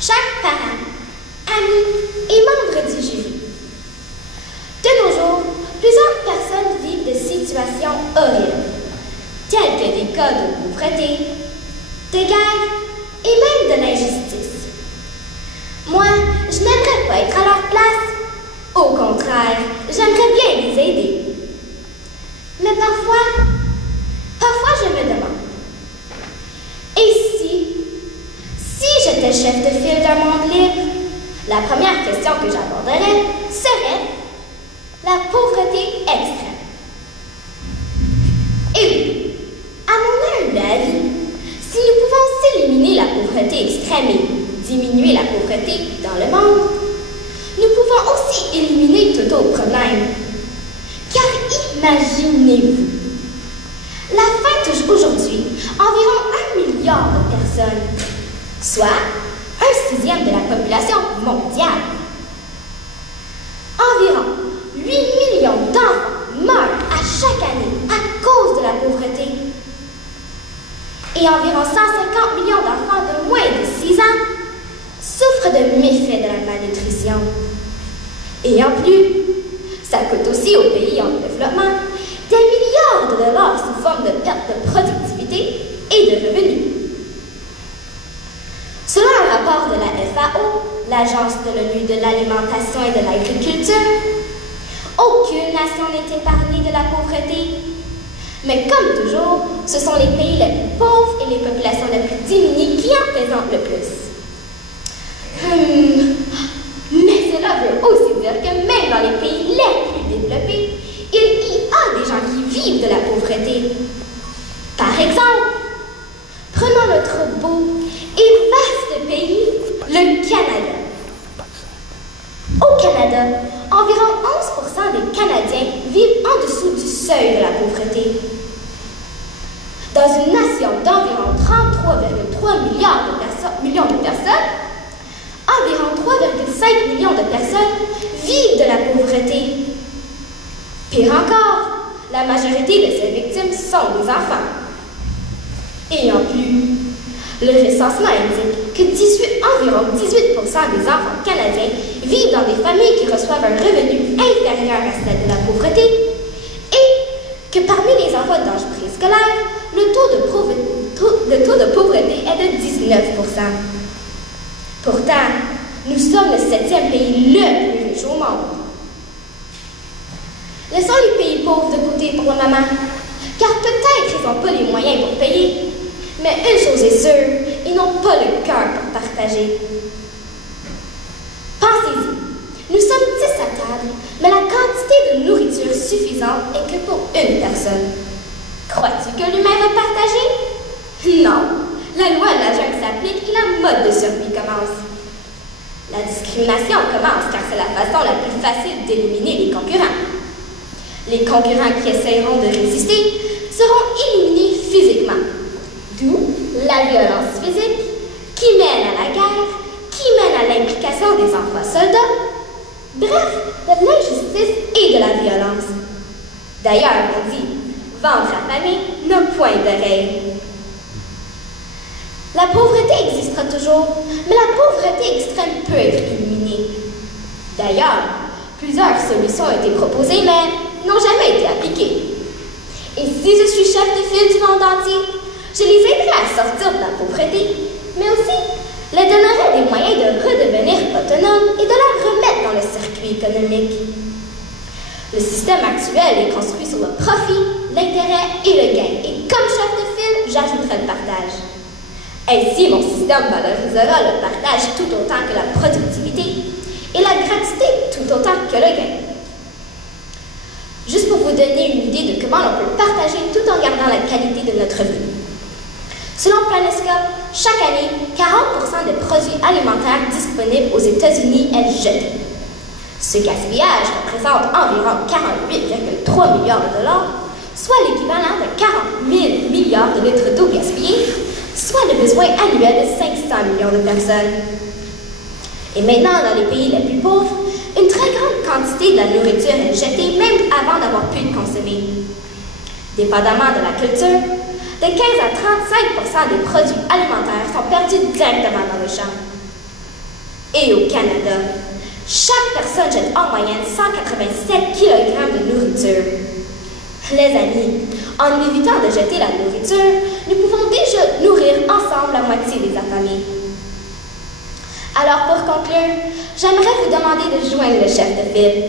Chers parents, amis et membres du jury, de nos jours, plusieurs personnes vivent de situations horribles, telles que des cas de pauvreté, de guerre et même de l'injustice. Moi, je n'aimerais pas être à leur place. Au contraire, j'aimerais bien les aider. Mais parfois je me demande, et si j'étais chef de file d'un monde libre, la première question que j'aborderais serait la pauvreté extrême. Et oui, à mon humble avis, si nous pouvons éliminer la pauvreté extrême et diminuer la pauvreté dans le monde, nous pouvons aussi éliminer tout autre problème. Car imaginez-vous, la faim touche aujourd'hui environ 1 milliard de personnes, soit 1/6 de la population mondiale. Environ 8 millions d'enfants meurent à chaque année à cause de la pauvreté. Et environ 150 millions d'enfants de moins de 6 ans souffrent de méfaits de la malnutrition. Et en plus, ça coûte aussi aux pays en développement des milliards de dollars sous forme de perte de productivité et de revenus. Selon un rapport de la FAO, l'Agence de l'ONU de l'alimentation et de l'agriculture, aucune nation n'est épargnée de la pauvreté. Mais comme toujours, ce sont les pays les plus pauvres et les populations les plus diminuées qui en présentent le plus. Mais cela veut aussi dire que même dans les pays les plus développés, il y a des gens qui vivent de la pauvreté. Par exemple, prenons notre beau et vaste pays, le Canada. Au Canada, environ 11% des Canadiens vivent en dessous du seuil de la pauvreté. Dans une nation d'environ 33,3 millions de personnes, environ 3,5 millions de personnes vivent de la pauvreté. Pire encore, la majorité de ces victimes sont des enfants. Et en plus, le recensement indique que environ 18% des enfants canadiens vivent dans des familles qui reçoivent un revenu inférieur à celle de la pauvreté et que parmi les enfants d'âge préscolaire, le taux de pauvreté est de 19%. Pourtant, nous sommes le 7e pays le plus riche au monde. Laissons les pays pauvres de côté pour le moment, car peut-être ils n'ont pas les moyens pour payer, mais une chose est sûre, ils n'ont pas le cœur pour partager. Pensez-y, nous sommes 10 à table, mais la quantité de nourriture suffisante est que pour une personne. Crois-tu que l'humain va partager? Non. La loi de la jungle s'applique et la mode de survie commence. La discrimination commence car c'est la façon la plus facile d'éliminer les concurrents. Les concurrents qui essaieront de résister seront éliminés physiquement. D'où la violence physique qui mène à la guerre, qui mène à l'implication des enfants soldats. Bref, de l'injustice et de la violence. D'ailleurs, on dit, ventre affamé n'a point d'oreille. La pauvreté existera toujours, mais la pauvreté extrême peut être éliminée. D'ailleurs, plusieurs solutions ont été proposées, mais n'ont jamais été appliquées. Et si je suis chef de file du monde entier, je les aiderai à sortir de la pauvreté, mais aussi leur donnerai des moyens de redevenir autonomes et de leur remettre dans le circuit économique. Le système actuel est construit sur le profit, l'intérêt et le gain, et comme chef de file, j'ajouterai le partage. Ainsi, mon système valorisera le partage tout autant que la productivité et la gratuité tout autant que le gain. Juste pour vous donner une idée de comment on peut partager tout en gardant la qualité de notre vie. Selon Planescope, chaque année, 40% des produits alimentaires disponibles aux États-Unis est jeté. Ce gaspillage représente environ 48,3 milliards de dollars, soit l'équivalent de 40 000 milliards de litres d'eau gaspillée, soit le besoin annuel de 500 millions de personnes. Et maintenant, dans les pays les plus pauvres, une très grande quantité de la nourriture est jetée même avant d'avoir pu être consommée. Dépendamment de la culture, de 15 à 35 % des produits alimentaires sont perdus directement dans le champ. Et au Canada, chaque personne jette en moyenne 187 kg de nourriture. Les amis, en évitant de jeter la nourriture, nous pouvons déjà nourrir ensemble la moitié des affamés. Alors pour conclure, j'aimerais vous demander de joindre le chef de file.